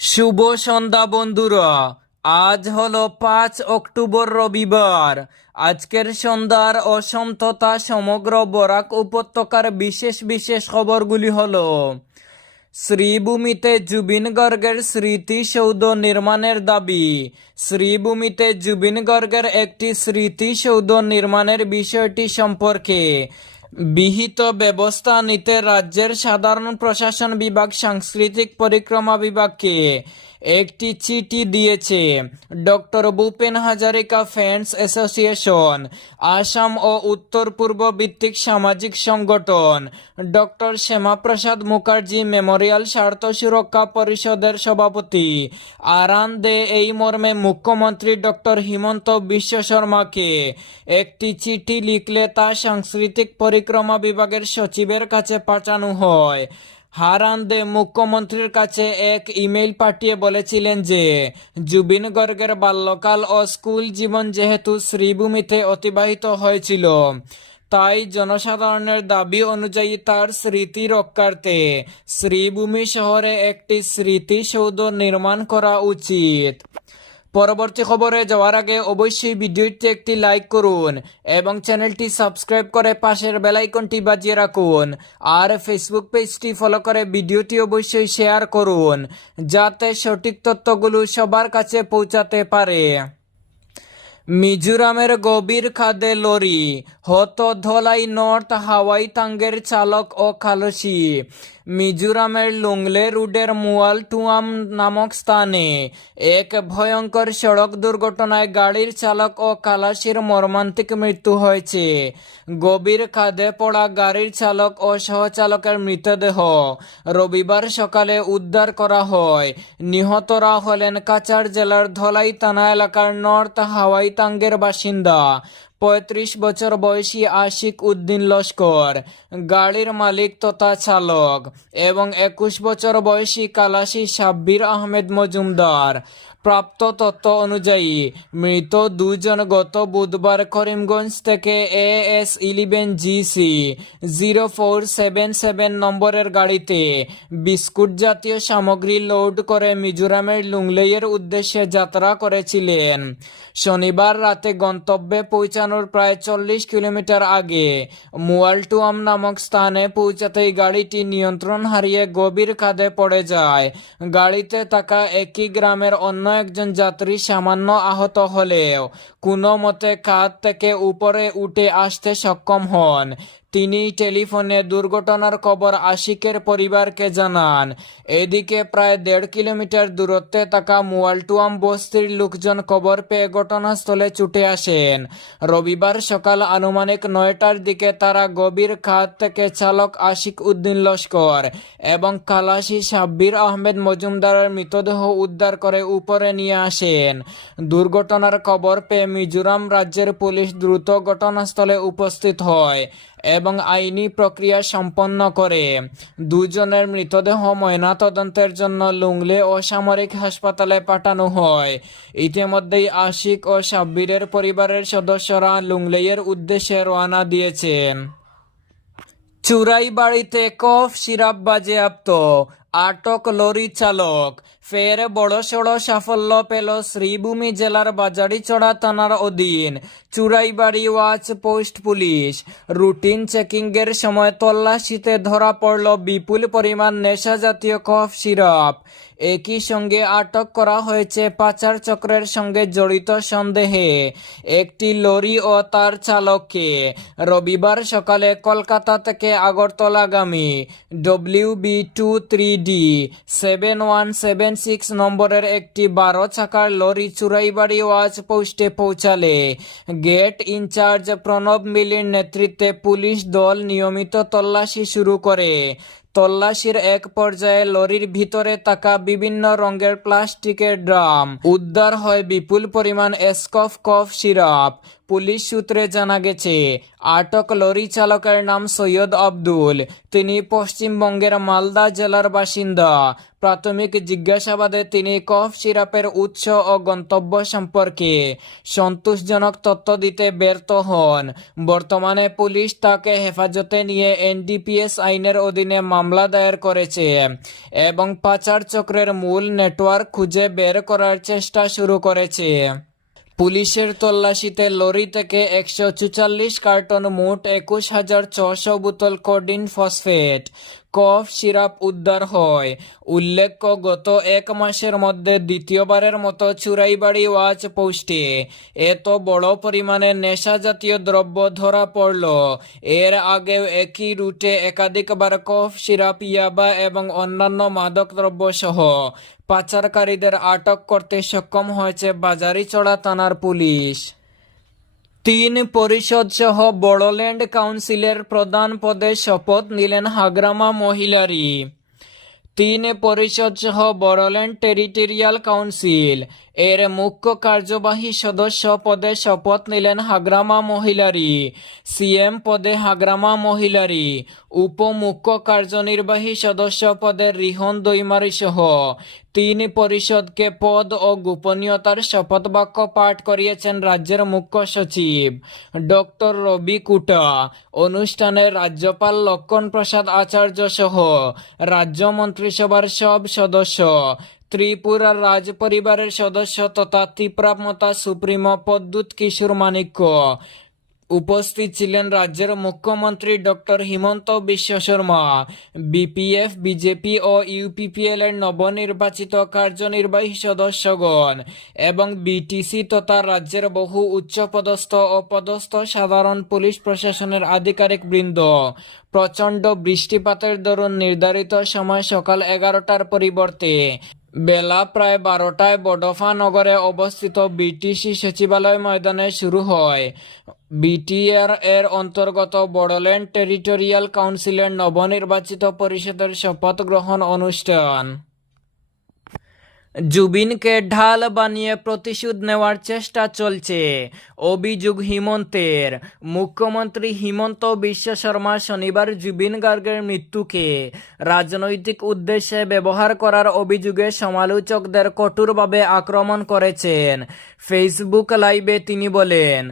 শুভ সন্ধ্যা বন্ধুরা। আজ হলো পাঁচ অক্টোবর রবিবার। আজকের সন্ধ্যার অসম সমগ্র বরাক উপত্যকার বিশেষ বিশেষ খবরগুলি হলো, শ্রীভূমিতে জুবিন গর্গের স্মৃতিসৌধ নির্মাণের দাবি, শ্রীভূমিতে জুবিন গর্গের একটি স্মৃতিসৌধ নির্মাণের বিষয়টি সম্পর্কে বিহিত ব্যবস্থা নিতে রাজ্যের সাধারণ প্রশাসন বিভাগ সাংস্কৃতিক পরিক্রমা বিভাগকে একটি চিঠি দিয়েছে doctor Bhupen Hazarika fans association, Assam ও উত্তর পূর্ব ভিত্তিক সামাজিক সংগঠন। ডক্টর শ্যামাপ্রসাদ মুখার্জি মেমোরিয়াল স্বার্থ সুরক্ষা পরিষদের সভাপতি। আরান দে এই মর্মে মুখ্যমন্ত্রী ডক্টর হিমন্ত বিশ্ব শর্মাকে একটি চিঠি লিখলে তা সাংস্কৃতিক পরিক্রমা বিভাগের সচিবের কাছে পাঠানো হয়। হারান দে মুখ্যমন্ত্রীর কাছে এক ইমেল পাঠিয়ে বলেছিলেন যে, জুবিন গর্গের বাল্যকাল ও স্কুল জীবন যেহেতু শ্রীভূমিতে অতিবাহিত হয়েছিল, তাই জনসাধারণের দাবি অনুযায়ী তার স্মৃতি রক্ষার্থে শ্রীভূমি শহরে একটি স্মৃতিসৌধ নির্মাণ করা উচিত। পরবর্তী খবরে যাওয়ার আগে অবশ্যই ভিডিওটি একটি লাইক করুন এবং চ্যানেলটি সাবস্ক্রাইব করে পাশের বেলাইকনটি বাজিয়ে রাখুন। আর ফেসবুক পেজটি ফলো করে ভিডিওটি অবশ্যই শেয়ার করুন, যাতে সঠিক তথ্যগুলো সবার কাছে পৌঁছাতে পারে। মিজোরামের গভীর খাদে লরি, হত ধলাই নর্থ হাওয়াই তাঙ্গের চালক ও খালসি। মিজোরামের লুংলে রুডের মুয়াল টুয়াম নামক স্থানে এক ভয়ঙ্কর সড়ক দুর্ঘটনায় গাড়ির চালক ও খালাসির মর্মান্তিক মৃত্যু হয়েছে। গভীর খাদে পড়া গাড়ির চালক ও সহচালকের মৃতদেহ রবিবার সকালে উদ্ধার করা হয়। নিহতরা হলেন কাচার জেলার ধলাই থানা এলাকার নর্থ হাওয়াই তাঙ্গের বাসিন্দা, পঁয়ত্রিশ বছর বয়সী আশিক উদ্দিন লস্কর, গাড়ির মালিক তথা চালক এবং একুশ বছর বয়সী কালাসি সাব্বির আহমেদ মজুমদার। প্রাপ্ত তথ্য অনুযায়ী, মৃত দুজন গত বুধবার করিমগঞ্জ থেকে A S eleven GC zero four seven seven নম্বরের গাড়িতে বিস্কুট জাতীয় সামগ্রী লোড করে মিজোরামের লুংলেইয়ের উদ্দেশ্যে যাত্রা করেছিলেন। শনিবার রাতে গন্তব্যে পৌঁছানোর প্রায় চল্লিশ কিলোমিটার আগে মুয়ালটুয়াম নামক স্থানে পৌঁছাতেই গাড়িটি নিয়ন্ত্রণ হারিয়ে গভীর খাদে পড়ে যায়। গাড়িতে থাকা একই গ্রামের অন্য একজন যাত্রী সামান্য আহত হলেও কোনো মতে কাত থেকে উপরে উঠে আসতে সক্ষম হন। তিনি টেলিফোনে দুর্ঘটনার খবর আশিকের পরিবারকে জানান। এদিকে প্রায় দেড় কিলোমিটার দূরত্বে থাকা মুয়ালটুয়াম বস্তির লোকজন খবর পেয়ে ঘটনাস্থলে ছুটে আসেন। রবিবার সকাল আনুমানিক নয়টার দিকে তারা গভীর খাত থেকে চালক আশিক উদ্দিন লস্কর এবং খালাসি সাব্বির আহমেদ মজুমদারের মৃতদেহ উদ্ধার করে উপরে নিয়ে আসেন। দুর্ঘটনার খবর পেয়ে মিজোরাম রাজ্যের পুলিশ দ্রুত ঘটনাস্থলে উপস্থিত হয়। এবং আইনি প্রক্রিয়া সম্পন্ন করে। দুজনের মৃতদেহ ময়নাতদন্তের জন্য লুংলে ও সামরিক হাসপাতালে পাঠানো হয়। ইতিমধ্যেই আশিক ও সাব্বিরের পরিবারের সদস্যরা লুংলেইয়ের উদ্দেশ্যে রওনা দিয়েছেন। চুরাই বাড়িতে কফ, সিরাপ বাজেয়াপ্ত। আটক লরি চালক। ফের বড়সড় সাফল্য পেল শ্রীভূমি জেলার বাজারিচড়া থানার অধীন। Churaibari watch post police. Routine চেকিংয়ের সময় তল্লাশিতে ধরা পড়ল বিপুল পরিমাণ নেশা জাতীয় কফ সিরাপ। একই সঙ্গে আটক করা হয়েছে পাচার চক্রের সঙ্গে জড়িত সন্দেহে। একটি লরি ও তার চালককে রবিবার সকালে কলকাতা থেকে আগরতলাগামী W B two three D seven one seven six নম্বরের একটি বারো চাকার লরি চুরাইবাড়ি ওয়াচ পোস্টে পৌঁছালে। গেট ইনচার্জ প্রণব মিলির নেতৃত্বে পুলিশ দল নিয়মিত তল্লাশি শুরু করে। তল্লাশির এক পর্যায়ে লরির ভিতরে থাকা বিভিন্ন রঙের প্লাস্টিকের ড্রাম উদ্ধার হয় বিপুল পরিমাণ এসকফ কফ সিরাপ। পুলিশ সূত্রে জানা গেছে, আটক লরি চালকের নাম সৈয়দ আব্দুল। তিনি পশ্চিমবঙ্গের মালদা জেলার বাসিন্দা। প্রাথমিক জিজ্ঞাসাবাদে তিনি কফ সিরাপের উৎস ও গন্তব্য সম্পর্কে সন্তোষজনক তথ্য দিতে ব্যর্থ হন। বর্তমানে পুলিশ তাকে হেফাজতে নিয়ে এনডিপিএস আইনের অধীনে মামলা দায়ের করেছে এবং পাচার চক্রের মূল নেটওয়ার্ক খুঁজে বের করার চেষ্টা শুরু করেছে। পুলিশের তল্লাশিতে লরি থেকে একশো কার্টন মোট একুশ হাজার ছশো বোতল কোডিন ফসফেট কফ সিরাপ উদ্ধার হয়। উল্লেখ্য গত এক মাসের মধ্যে দ্বিতীয়বারের মতো চুরাইবাড়ি ওয়াচ পোস্টে এত বড় পরিমাণে নেশা জাতীয় দ্রব্য ধরা পড়ল। এর আগেও একই রুটে একাধিকবার কফ সিরাপ, ইয়াবা এবং অন্যান্য মাদক দ্রব্য সহ পাচারকারীদের আটক করতে সক্ষম হয়েছে বাজারিচড়া থানার পুলিশ। তিন পরিষদ সহ বড়োল্যান্ড কাউন্সিলের প্রধান পদে শপথ নিলেন হাগ্রামা মহিলারি তিন পরিষদ সহ বড়োল্যান্ড টেরিটোরিয়াল কাউন্সিল। এর মুখ্য কার্যবাহী সদস্য পদে শপথ নিলেন হাগ্রামা মহিলারি সিএম পদে হাগ্রামা মহিলারি উপমুখ্য কার্যনির্বাহী সদস্য পদে রিহন দৈমারি সহ তিন পরিষদকে পদ ও গোপনীয়তার শপথ বাক্য পাঠ করিয়েছেন রাজ্যের মুখ্য সচিব ডক্টর রবি কুটা। অনুষ্ঠানে রাজ্যপাল লক্ষণ প্রসাদ আচার্য সহ রাজ্য মন্ত্রিসভার সব সদস্য ত্রিপুরার রাজ পরিবারের সদস্য তথা ত্রিপ্রামতা সুপ্রিমো পদ্যুৎ কিশোর মানিক্য উপস্থিত ছিলেন রাজ্যের মুখ্যমন্ত্রী doctor Himanta Biswa Sarma, BPF, BJP ও ইউপিপিএল এর নবনির্বাচিত কার্যনির্বাহী সদস্যগণ এবং বিটিসি তথা রাজ্যের বহু উচ্চপদস্থ ও পদস্থ সাধারণ পুলিশ প্রশাসনের আধিকারিক বৃন্দ। প্রচণ্ড বৃষ্টিপাতের দরুন নির্ধারিত সময় সকাল এগারোটার পরিবর্তে বেলা প্রায় বারোটায় বডফা নগরে অবস্থিত বিটিসি সচিবালয় ময়দানে শুরু হয়। বিটিআর এর অন্তর্গত বড়োল্যান্ড টেরিটোরিয়াল কাউন্সিলের নবনির্বাচিত পরিষদের শপথ গ্রহণ অনুষ্ঠান। জুবিনকে ঢাল বানিয়ে প্রতিশোধ নেওয়ার চেষ্টা চলছে। অভিযোগ হিমন্তের। মুখ্যমন্ত্রী হিমন্ত বিশ্ব শর্মা শনিবার জুবিন গার্গের মৃত্যুকে রাজনৈতিক উদ্দেশ্যে ব্যবহার করার অভিযোগে সমালোচকদের কঠোরভাবে আক্রমণ করেছেন। ফেসবুক লাইভে তিনি বলেন,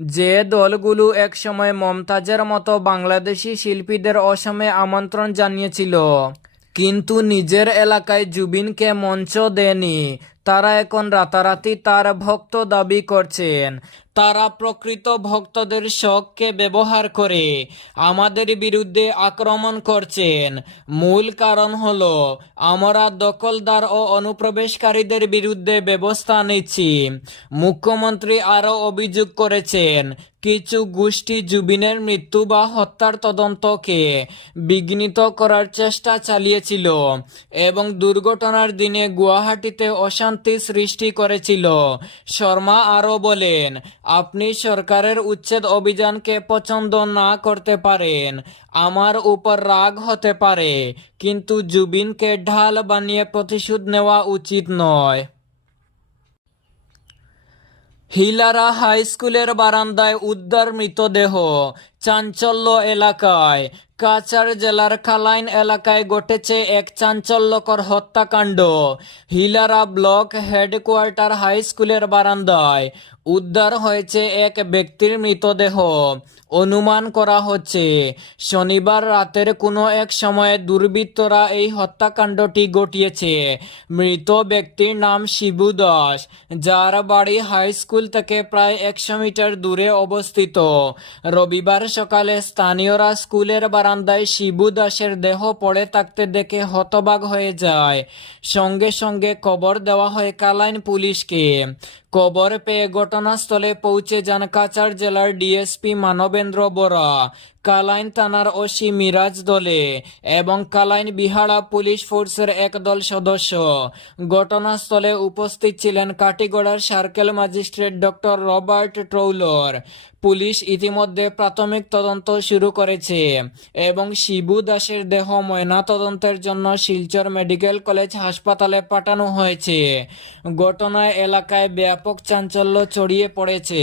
যে দলগুলো একসময় মমতাজের মতো বাংলাদেশি শিল্পীদের অসমে আমন্ত্রণ জানিয়েছিল। কিন্তু নিজের এলাকায় জুবিনকে মঞ্চ দেয়নি। তারা এখন রাতারাতি তার ভক্ত দাবি করছেন। তারা প্রকৃত ভক্তদের শখকে ব্যবহার করে আমাদের বিরুদ্ধে আক্রমণ করছেন। মূল কারণ হল, আমরা দখলদার ও অনুপ্রবেশকারীদের বিরুদ্ধে ব্যবস্থা নিচ্ছি। মুখ্যমন্ত্রী আরও অভিযোগ করেছেন কিছু গোষ্ঠী জুবিনের মৃত্যু বা হত্যার তদন্তকে বিঘ্নিত করার চেষ্টা চালিয়েছিল এবং দুর্ঘটনার দিনে গুয়াহাটিতে অশান্তি সৃষ্টি করেছিল। শর্মা আরও বলেন, আপনি সরকারের উচ্ছেদ অভিযানকে পছন্দ না করতে পারেন। আমার উপর রাগ হতে পারে, কিন্তু জুবিনকে ঢাল বানিয়ে প্রতিশোধ নেওয়া উচিত নয়। হিলারা হাই স্কুলের বারান্দায় উদ্ধার মৃতদেহ। চাঞ্চল্য এলাকায়। কাচার জেলার খালাইন এলাকায় ঘটেছে এক চাঞ্চল্যকর হত্যাকাণ্ড। হিলারা ব্লক হেডকোয়ার্টার হাই স্কুলের বারান্দায় উদ্ধার হয়েছে এক ব্যক্তির মৃতদেহ। অনুমান করা হচ্ছে, শনিবার রাতের কোনো এক সময়ে দুর্বৃত্তরা এই হত্যাকাণ্ডটি ঘটিয়েছে। মৃত ব্যক্তির নাম শিবু দাস, যার বাড়ি হাই স্কুল থেকে প্রায় একশো মিটার দূরে অবস্থিত। রবিবার সকালে স্থানীয়রা স্কুলের বারান্দায় শিবু দাসের দেহ পড়ে থাকতে দেখে হতবাক হয়ে যায়। সঙ্গে সঙ্গে খবর দেওয়া হয় কালাইন পুলিশকে। খবর পেয়ে ঘটনাস্থলে পৌঁছে কাছাড় জেলার ডিএসপি মানবেন্দ্র বরা। কালাইন থানার ওসি মিরাজ দলে এবং কালাইন বিহাড়া পুলিশ ফোর্সের একদল সদস্য। ঘটনাস্থলে উপস্থিত ছিলেন কাটিগড়ার সার্কেল ম্যাজিস্ট্রেট ডক্টর রবার্ট ট্রৌলর। পুলিশ ইতিমধ্যে প্রাথমিক তদন্ত শুরু করেছে এবং শিবু দাসের দেহ ময়না তদন্তের জন্য শিলচর মেডিকেল কলেজ হাসপাতালে পাঠানো হয়েছে। ঘটনায় এলাকায় ব্যাপক চাঞ্চল্য ছড়িয়ে পড়েছে।